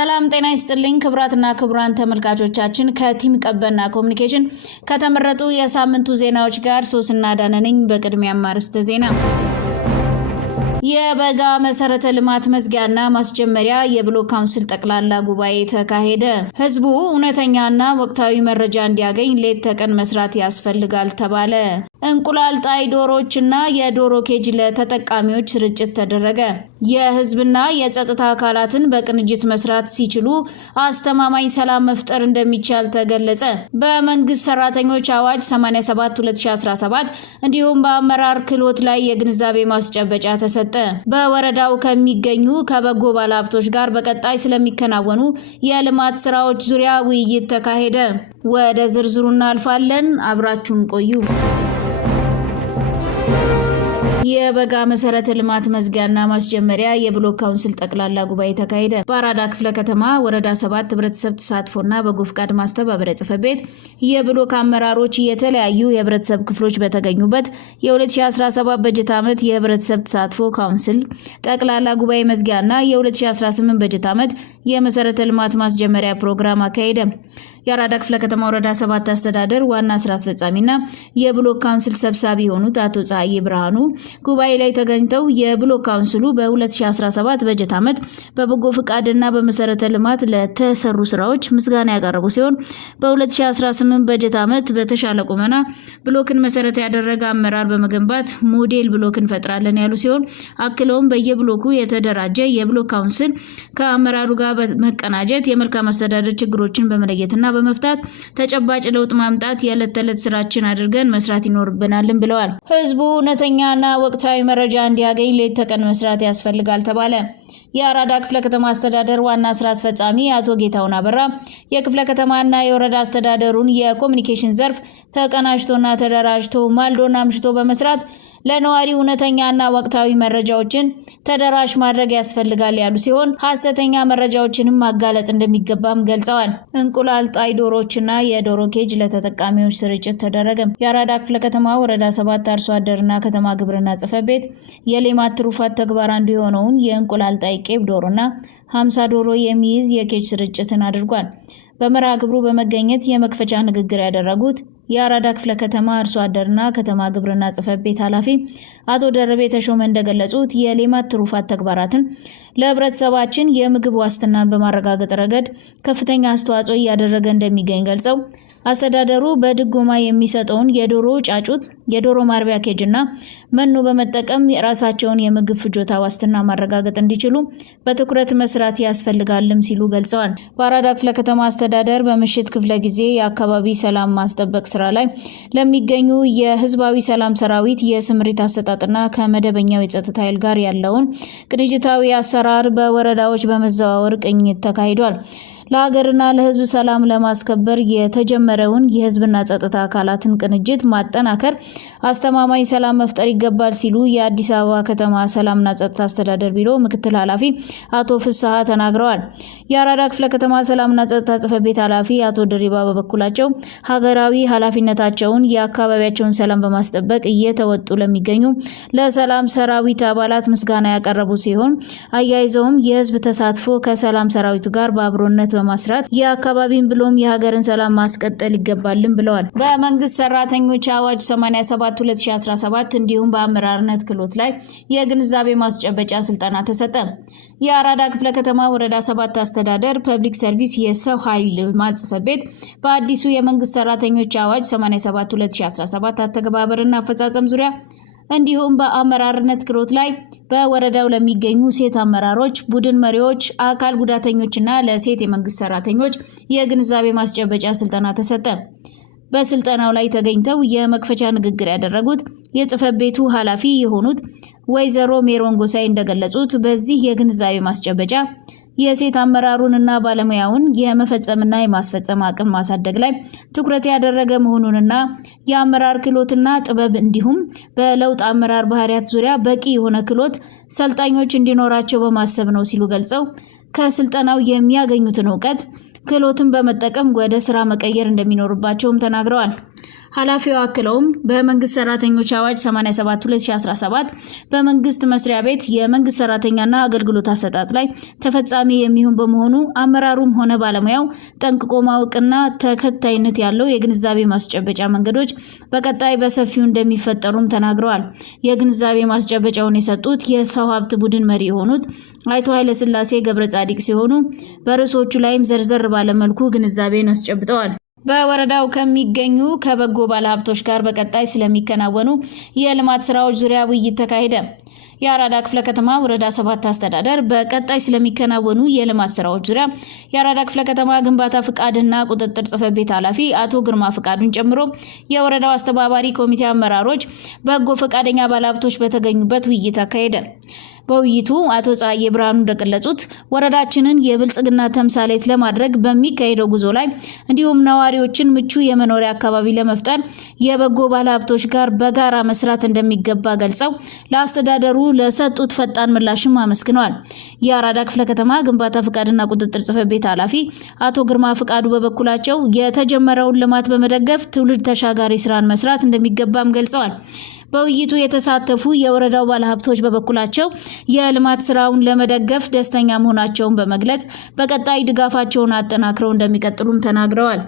ሰላም ጤና ይስጥልኝ ክብራትና ክብራን ተመልካቾቻችን ከቲም ቀበና ኮሙኒኬሽን ከተመረጡ የሳምንቱ ዜናዎች ጋር ሶስና ዳነነኝ። በቅድሚያ ማርስተ ዜና የበጋ መሰረተ ልማት መዝጊያና ማስጀመሪያ የብሎክ ካውንስል ጠቅላላ ጉባኤ ተካሄደ። ህዝቡ እውነተኛና ወቅታዊ መረጃ እንዲያገኝ ሌት ተቀን መስራት ያስፈልጋል ተባለ። እንቁላል ጣይ ዶሮዎችና የዶሮ ኬጅ ለተጠቃሚዎች ስርጭት ተደረገ። የህዝብና የጸጥታ አካላትን በቅንጅት መስራት ሲችሉ አስተማማኝ ሰላም መፍጠር እንደሚቻል ተገለጸ። በመንግስት ሰራተኞች አዋጅ 87/2017 እንዲሁም በአመራር ክህሎት ላይ የግንዛቤ ማስጨበጫ ተሰጠ። በወረዳው ከሚገኙ ከበጎ ባለሀብቶች ጋር በቀጣይ ስለሚከናወኑ የልማት ስራዎች ዙሪያ ውይይት ተካሄደ። ወደ ዝርዝሩ እናልፋለን። አብራችሁን ቆዩ። የበጋ መሰረተ ልማት መዝጊያና ማስጀመሪያ የብሎክ ካውንስል ጠቅላላ ጉባኤ ተካሄደ። በአራዳ ክፍለ ከተማ ወረዳ 7 ህብረተሰብ ተሳትፎና በጎ ፍቃድ ማስተባበሪያ ጽሕፈት ቤት የብሎክ አመራሮች የተለያዩ የህብረተሰብ ክፍሎች በተገኙበት የ2017 በጀት ዓመት የህብረተሰብ ተሳትፎ ካውንስል ጠቅላላ ጉባኤ መዝጊያና የ2018 በጀት ዓመት የመሰረተ ልማት ማስጀመሪያ ፕሮግራም አካሄደ። የአራዳ ክፍለ ከተማ ወረዳ 7 አስተዳደር ዋና ስራ አስፈጻሚና የብሎክ ካውንስል ሰብሳቢ የሆኑት አቶ ጻዬ ብርሃኑ ጉባኤ ላይ ተገኝተው የብሎክ ካውንስሉ በ2017 በጀት ዓመት በበጎ ፍቃድና በመሰረተ ልማት ለተሰሩ ስራዎች ምስጋና ያቀረቡ ሲሆን በ2018 በጀት ዓመት በተሻለ ቁመና ብሎክን መሰረት ያደረገ አመራር በመገንባት ሞዴል ብሎክን ፈጥራለን ያሉ ሲሆን አክለውም በየብሎኩ የተደራጀ የብሎክ ካውንስል ከአመራሩ ጋር በመቀናጀት የመልካም አስተዳደር ችግሮችን በመለየትና በመፍታት ተጨባጭ ለውጥ ማምጣት የዕለት ተዕለት ስራችን አድርገን መስራት ይኖርብናልም ብለዋል። ህዝቡ እውነተኛና ወቅታዊ መረጃ እንዲያገኝ ሌት ተቀን መስራት ያስፈልጋል ተባለ። የአራዳ ክፍለ ከተማ አስተዳደር ዋና ስራ አስፈጻሚ አቶ ጌታውን አበራ የክፍለ ከተማና የወረዳ አስተዳደሩን የኮሙኒኬሽን ዘርፍ ተቀናጅቶና ተደራጅቶ ማልዶና ምሽቶ በመስራት ለነዋሪ እውነተኛና ወቅታዊ መረጃዎችን ተደራሽ ማድረግ ያስፈልጋል ያሉ ሲሆን ሐሰተኛ መረጃዎችንም ማጋለጥ እንደሚገባም ገልጸዋል። እንቁላል ጣይ ዶሮዎችና የዶሮ ኬጅ ለተጠቃሚዎች ስርጭት ተደረገ። የአራዳ ክፍለ ከተማ ወረዳ 7 አርሶ አደርና ከተማ ግብርና ጽሕፈት ቤት የሌማት ትሩፋት ተግባር አንዱ የሆነውን የእንቁላል ጣይ ቄብ ዶሮና 50 ዶሮ የሚይዝ የኬጅ ስርጭትን አድርጓል። በመርሃ ግብሩ በመገኘት የመክፈቻ ንግግር ያደረጉት የአራዳ ክፍለ ከተማ አርሶ አደርና ከተማ ግብርና ጽሕፈት ቤት ኃላፊ አቶ ደረቤ ተሾመ እንደገለጹት የሌማት ትሩፋት ተግባራትን ለህብረተሰባችን የምግብ ዋስትናን በማረጋገጥ ረገድ ከፍተኛ አስተዋጽኦ እያደረገ እንደሚገኝ ገልጸው አስተዳደሩ በድጎማ የሚሰጠውን የዶሮ ጫጩት፣ የዶሮ ማርቢያ ኬጅና መኖ በመጠቀም የራሳቸውን የምግብ ፍጆታ ዋስትና ማረጋገጥ እንዲችሉ በትኩረት መስራት ያስፈልጋልም ሲሉ ገልጸዋል። በአራዳ ክፍለ ከተማ አስተዳደር በምሽት ክፍለ ጊዜ የአካባቢ ሰላም ማስጠበቅ ስራ ላይ ለሚገኙ የህዝባዊ ሰላም ሰራዊት የስምሪት አሰጣጥና ከመደበኛው የጸጥታ ኃይል ጋር ያለውን ቅንጅታዊ አሰራር በወረዳዎች በመዘዋወር ቅኝት ተካሂዷል። ለሀገርና ለህዝብ ሰላም ለማስከበር የተጀመረውን የህዝብና ጸጥታ አካላትን ቅንጅት ማጠናከር አስተማማኝ ሰላም መፍጠር ይገባል ሲሉ የአዲስ አበባ ከተማ ሰላምና ጸጥታ አስተዳደር ቢሮ ምክትል ኃላፊ አቶ ፍስሐ ተናግረዋል። የአራዳ ክፍለ ከተማ ሰላምና ጸጥታ ጽሕፈት ቤት ኃላፊ አቶ ድሪባ በበኩላቸው ሀገራዊ ኃላፊነታቸውን የአካባቢያቸውን ሰላም በማስጠበቅ እየተወጡ ለሚገኙ ለሰላም ሰራዊት አባላት ምስጋና ያቀረቡ ሲሆን አያይዘውም የህዝብ ተሳትፎ ከሰላም ሰራዊቱ ጋር በአብሮነት በማስራት የአካባቢን ብሎም የሀገርን ሰላም ማስቀጠል ይገባልም ብለዋል። በመንግስት ሰራተኞች አዋጅ 87/2017 እንዲሁም በአመራርነት ክህሎት ላይ የግንዛቤ ማስጨበጫ ስልጠና ተሰጠ። የአራዳ ክፍለ ከተማ ወረዳ 7 አስተዳደር ፐብሊክ ሰርቪስ የሰው ኃይል ልማት ጽሕፈት ቤት በአዲሱ የመንግስት ሰራተኞች አዋጅ 87/2017 አተገባበርና አፈጻጸም ዙሪያ እንዲሁም በአመራርነት ክህሎት ላይ በወረዳው ለሚገኙ ሴት አመራሮች፣ ቡድን መሪዎች፣ አካል ጉዳተኞችና ለሴት የመንግስት ሰራተኞች የግንዛቤ ማስጨበጫ ስልጠና ተሰጠ። በስልጠናው ላይ ተገኝተው የመክፈቻ ንግግር ያደረጉት የጽሕፈት ቤቱ ኃላፊ የሆኑት ወይዘሮ ሜሮን ጎሳይ እንደገለጹት በዚህ የግንዛቤ ማስጨበጫ የሴት አመራሩንና ባለሙያውን የመፈጸምና የማስፈጸም አቅም ማሳደግ ላይ ትኩረት ያደረገ መሆኑንና የአመራር ክህሎትና ጥበብ እንዲሁም በለውጥ አመራር ባህሪያት ዙሪያ በቂ የሆነ ክህሎት ሰልጣኞች እንዲኖራቸው በማሰብ ነው ሲሉ ገልጸው ከስልጠናው የሚያገኙትን እውቀት ክህሎትን በመጠቀም ወደ ስራ መቀየር እንደሚኖርባቸውም ተናግረዋል። ኃላፊው አክለውም በመንግስት ሰራተኞች አዋጅ 87/2017 በመንግስት መስሪያ ቤት የመንግስት ሰራተኛና አገልግሎት አሰጣጥ ላይ ተፈጻሚ የሚሆን በመሆኑ አመራሩም ሆነ ባለሙያው ጠንቅቆ ማወቅና ተከታይነት ያለው የግንዛቤ ማስጨበጫ መንገዶች በቀጣይ በሰፊው እንደሚፈጠሩም ተናግረዋል። የግንዛቤ ማስጨበጫውን የሰጡት የሰው ሀብት ቡድን መሪ የሆኑት አቶ ኃይለስላሴ ገብረ ጻዲቅ ሲሆኑ በርዕሶቹ ላይም ዘርዘር ባለ መልኩ ግንዛቤን አስጨብጠዋል። በወረዳው ከሚገኙ ከበጎ ባለሀብቶች ጋር በቀጣይ ስለሚከናወኑ የልማት ስራዎች ዙሪያ ውይይት ተካሄደ። የአራዳ ክፍለ ከተማ ወረዳ 7 አስተዳደር በቀጣይ ስለሚከናወኑ የልማት ስራዎች ዙሪያ የአራዳ ክፍለ ከተማ ግንባታ ፍቃድና ቁጥጥር ጽሕፈት ቤት ኃላፊ አቶ ግርማ ፍቃዱን ጨምሮ የወረዳው አስተባባሪ ኮሚቴ አመራሮች፣ በጎ ፈቃደኛ ባለሀብቶች በተገኙበት ውይይት አካሄደ። በውይይቱ አቶ ጻዬ ብርሃኑ እንደገለጹት ወረዳችንን የብልጽግና ተምሳሌት ለማድረግ በሚካሄደው ጉዞ ላይ እንዲሁም ነዋሪዎችን ምቹ የመኖሪያ አካባቢ ለመፍጠር የበጎ ባለሀብቶች ጋር በጋራ መስራት እንደሚገባ ገልጸው ለአስተዳደሩ ለሰጡት ፈጣን ምላሽም አመስግነዋል። የአራዳ ክፍለ ከተማ ግንባታ ፍቃድና ቁጥጥር ጽሕፈት ቤት ኃላፊ አቶ ግርማ ፍቃዱ በበኩላቸው የተጀመረውን ልማት በመደገፍ ትውልድ ተሻጋሪ ስራን መስራት እንደሚገባም ገልጸዋል። በውይይቱ የተሳተፉ የወረዳው ባለሀብቶች በበኩላቸው የልማት ስራውን ለመደገፍ ደስተኛ መሆናቸውን በመግለጽ በቀጣይ ድጋፋቸውን አጠናክረው እንደሚቀጥሉም ተናግረዋል።